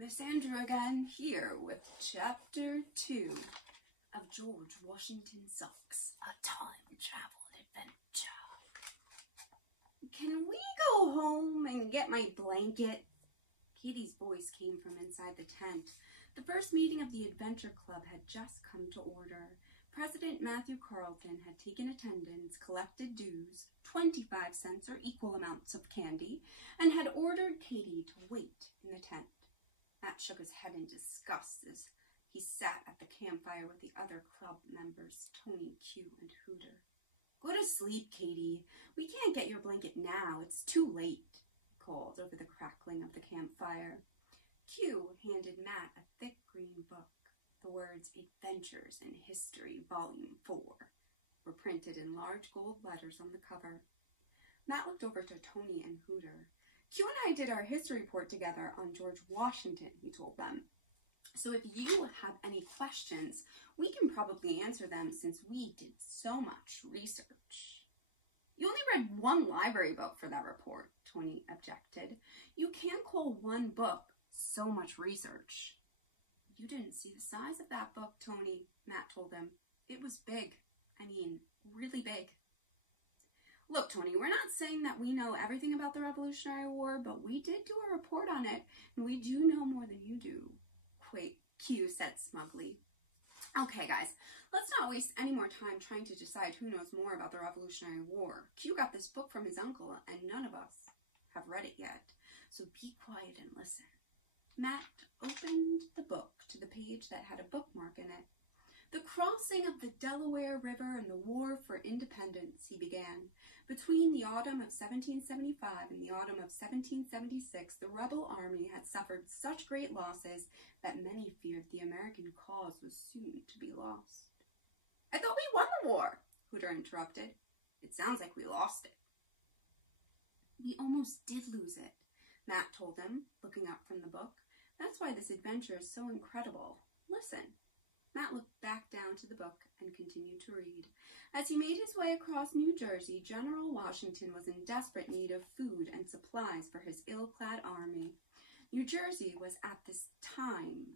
Miss Andrew again, here with Chapter 2 of George Washington Sucks, a time travel adventure. Can we go home and get my blanket? Katie's voice came from inside the tent. The first meeting of the Adventure Club had just come to order. President Matthew Carleton had taken attendance, collected dues, 25 cents or equal amounts of candy, and had ordered Katie to wait in the tent. Matt shook his head in disgust as he sat at the campfire with the other club members, Tony, Q, and Hooter. Go to sleep, Katie. We can't get your blanket now. It's too late, he called over the crackling of the campfire. Q handed Matt a thick green book. The words Adventures in History, Volume 4 were printed in large gold letters on the cover. Matt looked over to Tony and Hooter. Q and I did our history report together on George Washington, he told them. So if you have any questions, we can probably answer them since we did so much research. You only read one library book for that report, Tony objected. You can't call one book so much research. You didn't see the size of that book, Tony, Matt told him. It was big. I mean, really big. Look, Tony, we're not saying that we know everything about the Revolutionary War, but we did do a report on it, and we do know more than you do, Q said smugly. Okay, guys, let's not waste any more time trying to decide who knows more about the Revolutionary War. Q got this book from his uncle, and none of us have read it yet, so be quiet and listen. Matt opened the book to the page that had a bookmark in it. The crossing of the Delaware River and the War for Independence, he began. Between the autumn of 1775 and the autumn of 1776, the rebel army had suffered such great losses that many feared the American cause was soon to be lost. I thought we won the war, Hooter interrupted. It sounds like we lost it. We almost did lose it, Matt told him, looking up from the book. That's why this adventure is so incredible. Listen. Matt looked back down to the book and continued to read. As he made his way across New Jersey, General Washington was in desperate need of food and supplies for his ill-clad army. New Jersey was at this time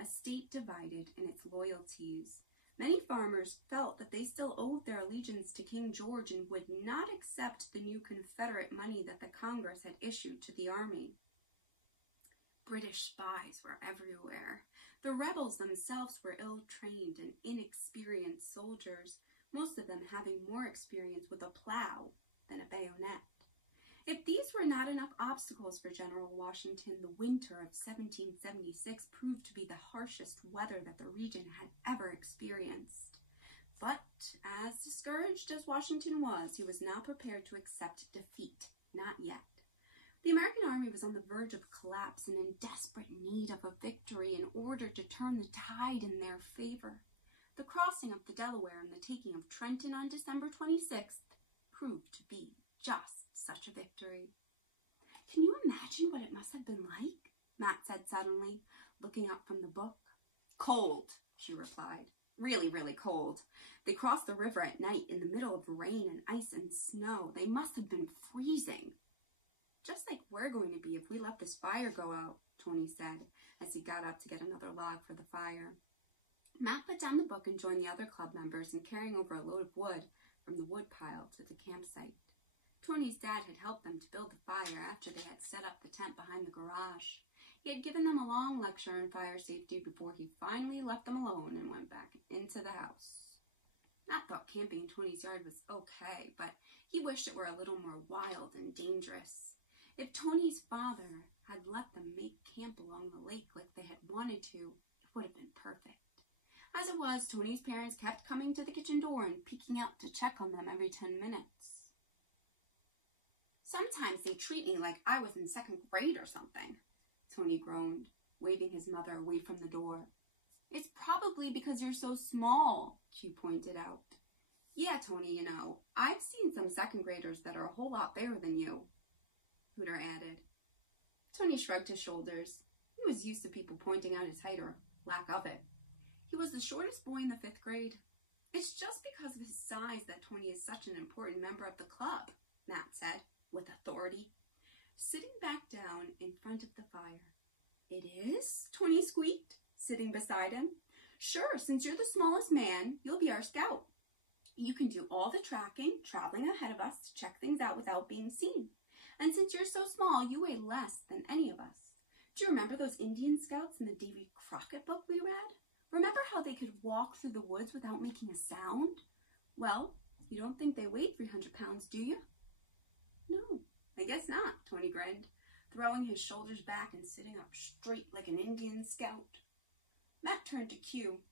a state divided in its loyalties. Many farmers felt that they still owed their allegiance to King George and would not accept the new Confederate money that the Congress had issued to the army. British spies were everywhere. The rebels themselves were ill-trained and inexperienced soldiers, most of them having more experience with a plow than a bayonet. If these were not enough obstacles for General Washington, the winter of 1776 proved to be the harshest weather that the region had ever experienced. But, as discouraged as Washington was, he was not prepared to accept defeat, not yet. The American army was on the verge of collapse and in desperate need of a victory in order to turn the tide in their favor. The crossing of the Delaware and the taking of Trenton on December 26th proved to be just such a victory. Can you imagine what it must have been like? Matt said suddenly, looking up from the book. Cold, she replied. Really, really cold. They crossed the river at night in the middle of rain and ice and snow. They must have been freezing. Just like we're going to be if we let this fire go out, Tony said, as he got up to get another log for the fire. Matt put down the book and joined the other club members in carrying over a load of wood from the wood pile to the campsite. Tony's dad had helped them to build the fire after they had set up the tent behind the garage. He had given them a long lecture on fire safety before he finally left them alone and went back into the house. Matt thought camping in Tony's yard was okay, but he wished it were a little more wild and dangerous. If Tony's father had let them make camp along the lake like they had wanted to, it would have been perfect. As it was, Tony's parents kept coming to the kitchen door and peeking out to check on them every 10 minutes. Sometimes they treat me like I was in 2nd grade or something, Tony groaned, waving his mother away from the door. It's probably because you're so small, Q pointed out. Yeah, Tony, you know, I've seen some 2nd graders that are a whole lot bigger than you, Hooter added. Tony shrugged his shoulders. He was used to people pointing out his height or lack of it. He was the shortest boy in the 5th grade. It's just because of his size that Tony is such an important member of the club, Matt said, with authority. sitting back down in front of the fire. "It is?" Tony squeaked, sitting beside him. "Sure, since you're the smallest man, you'll be our scout. You can do all the tracking, traveling ahead of us to check things out without being seen. And since you're so small, you weigh less than any of us. Do you remember those Indian scouts in the Davy Crockett book we read? Remember how they could walk through the woods without making a sound? Well, you don't think they weighed 300 pounds, do you?" "No, I guess not," Tony grinned, throwing his shoulders back and sitting up straight like an Indian scout. Matt turned to Q.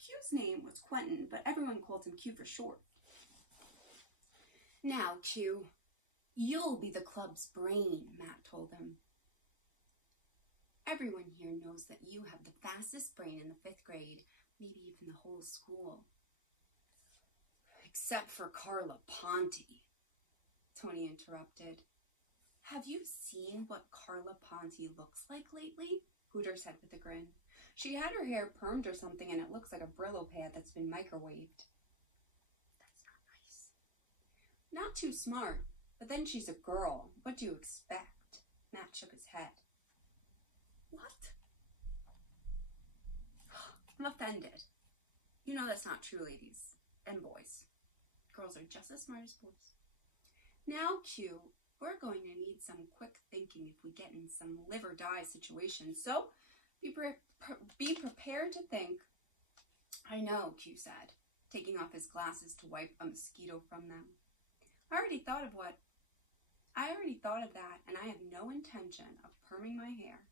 Q's name was Quentin, but everyone called him Q for short. "Now, Q, you'll be the club's brain," Matt told him. "Everyone here knows that you have the fastest brain in the 5th grade, maybe even the whole school." "Except for Carla Ponte," Tony interrupted. "Have you seen what Carla Ponte looks like lately?" Hooter said with a grin. "She had her hair permed or something, and it looks like a Brillo pad that's been microwaved." "That's not nice." "Not too smart, but then she's a girl. What do you expect?" Matt shook his head. "What?" "I'm offended. You know that's not true, ladies and boys. Girls are just as smart as boys. Now, Q, we're going to need some quick thinking if we get in some live or die situation, so be prepared to think." "I know," Q said, taking off his glasses to wipe a mosquito from them. I already thought of that, and I have no intention of perming my hair."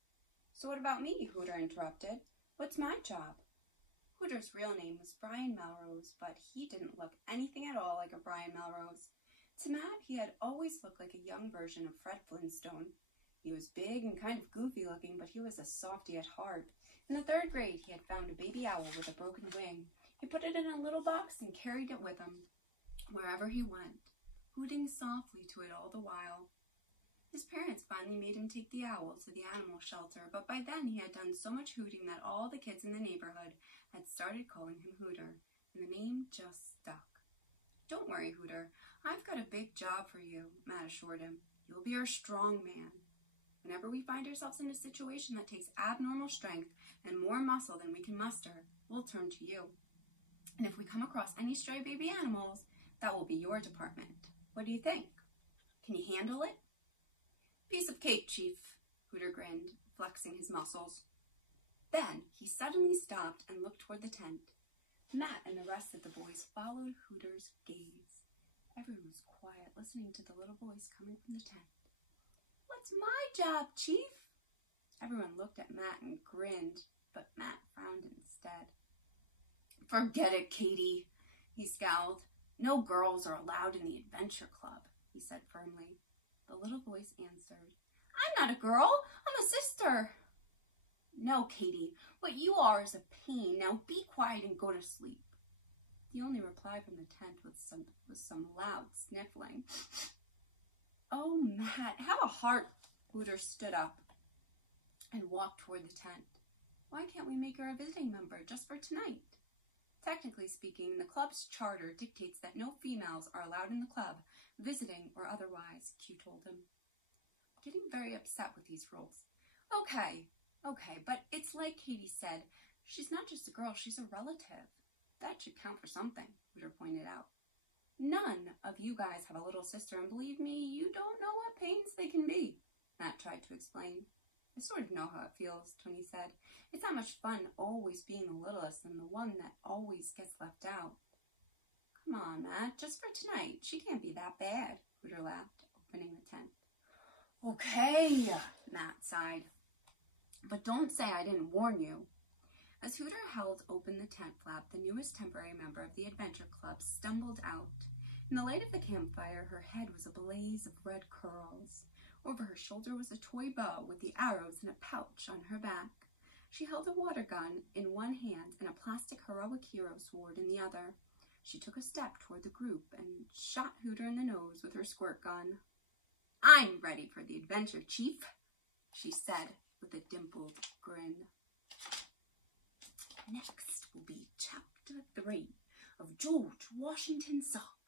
"So what about me?" Hooter interrupted. "What's my job?" Hooter's real name was Brian Melrose, but he didn't look anything at all like a Brian Melrose. To Matt, he had always looked like a young version of Fred Flintstone. He was big and kind of goofy looking, but he was a softy at heart. In the 3rd grade, he had found a baby owl with a broken wing. He put it in a little box and carried it with him wherever he went, hooting softly to it all the while. His parents finally made him take the owl to the animal shelter, but by then he had done so much hooting that all the kids in the neighborhood had started calling him Hooter, and the name just stuck. "Don't worry, Hooter. I've got a big job for you," Matt assured him. "You'll be our strong man. Whenever we find ourselves in a situation that takes abnormal strength and more muscle than we can muster, we'll turn to you. And if we come across any stray baby animals, that will be your department. What do you think? Can you handle it?" "Piece of cake, Chief," Hooter grinned, flexing his muscles. Then he suddenly stopped and looked toward the tent. Matt and the rest of the boys followed Hooter's gaze. Everyone was quiet, listening to the little voice coming from the tent. "What's my job, Chief?" Everyone looked at Matt and grinned, but Matt frowned instead. "Forget it, Katie," he scowled. "No girls are allowed in the adventure club," he said firmly. The little voice answered, "I'm not a girl, I'm a sister." "No, Katie, what you are is a pain. Now be quiet and go to sleep." The only reply from the tent was some loud sniffling. "Oh, Matt, have a heart." Hooter stood up and walked toward the tent. "Why can't we make her a visiting member just for tonight?" "Technically speaking, the club's charter dictates that no females are allowed in the club, visiting or otherwise," Q told him. "I'm getting very upset with these rules." Okay, but it's like Katie said, she's not just a girl, she's a relative. That should count for something," Hooter pointed out. "None of you guys have a little sister, and believe me, you don't know what pains they can be," Matt tried to explain. "I sort of know how it feels," Tony said. "It's not much fun always being the littlest and the one that always gets left out." "Come on, Matt, just for tonight. She can't be that bad," Hooter laughed, opening the tent. "Okay," Matt sighed. "But don't say I didn't warn you." As Hooter held open the tent flap, the newest temporary member of the Adventure Club stumbled out. In the light of the campfire, her head was a blaze of red curls. Over her shoulder was a toy bow with the arrows in a pouch on her back. She held a water gun in one hand and a plastic heroic hero sword in the other. She took a step toward the group and shot Hooter in the nose with her squirt gun. "I'm ready for the adventure, Chief," she said with a dimpled grin. Next will be Chapter 3 of George Washington Socks.